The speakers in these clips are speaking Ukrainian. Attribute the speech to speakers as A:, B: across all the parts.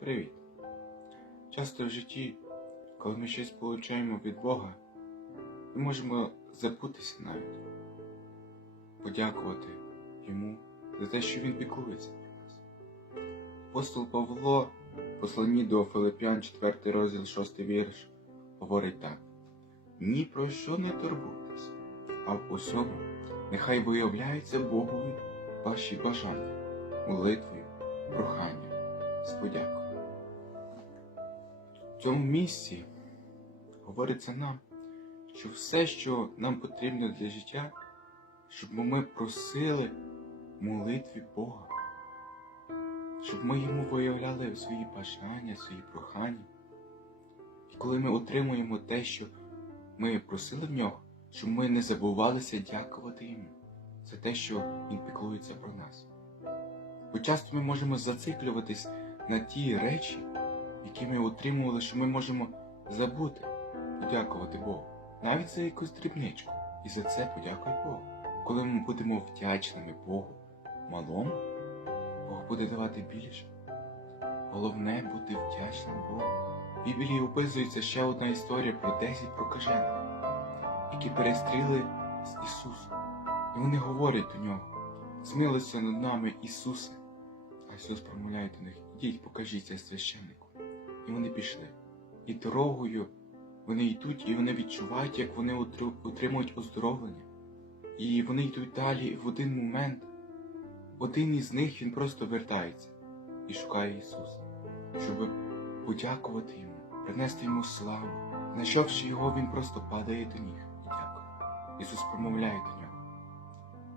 A: Привіт! Часто в житті, коли ми щось получаємо від Бога, ми можемо забутися навіть, подякувати Йому за те, що Він піклується про нас. Апостол Павло, в посланні до Филип'ян, 4 розділ, 6 вірш, говорить так: Ні про що не турбуйтесь, а в усьому нехай виявляються Богові ваші бажання, молитвою, проханням з подякою. В цьому місці говориться нам, що все, що нам потрібно для життя, щоб ми просили молитві Бога, щоб ми йому виявляли свої бажання, свої прохання. І коли ми отримуємо те, що ми просили в нього, щоб ми не забувалися дякувати йому за те, що він піклується про нас. Бо часто ми можемо зациклюватись на ті речі, які ми отримували, що ми можемо забути подякувати Богу. Навіть за якусь дрібничку. І за це подякуй Богу. Коли ми будемо вдячними Богу малому, Бог буде давати більше. Головне бути вдячним Богу. В Біблії описується ще одна історія про 10 прокажених, які перестріли з Ісусом. І вони говорять до нього: змилися над нами, Ісусе. А Ісус промовляє до них: ідіть, покажіться священнику. І вони пішли. І дорогою вони йдуть, і вони відчувають, як вони отримують оздоровлення. І вони йдуть далі, і в один момент один із них він просто вертається і шукає Ісуса, щоб подякувати йому, принести йому славу. Знайшовши його, він просто падає до ніг і дякує. Ісус промовляє до нього.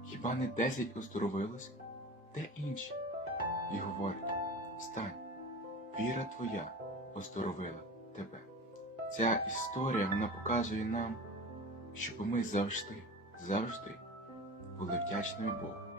A: Хіба не десять оздоровилося? Де інші? І говорить: Встань, віра твоя оздоровила тебе. Ця історія вона показує нам, щоб ми завжди, завжди були вдячними Богу.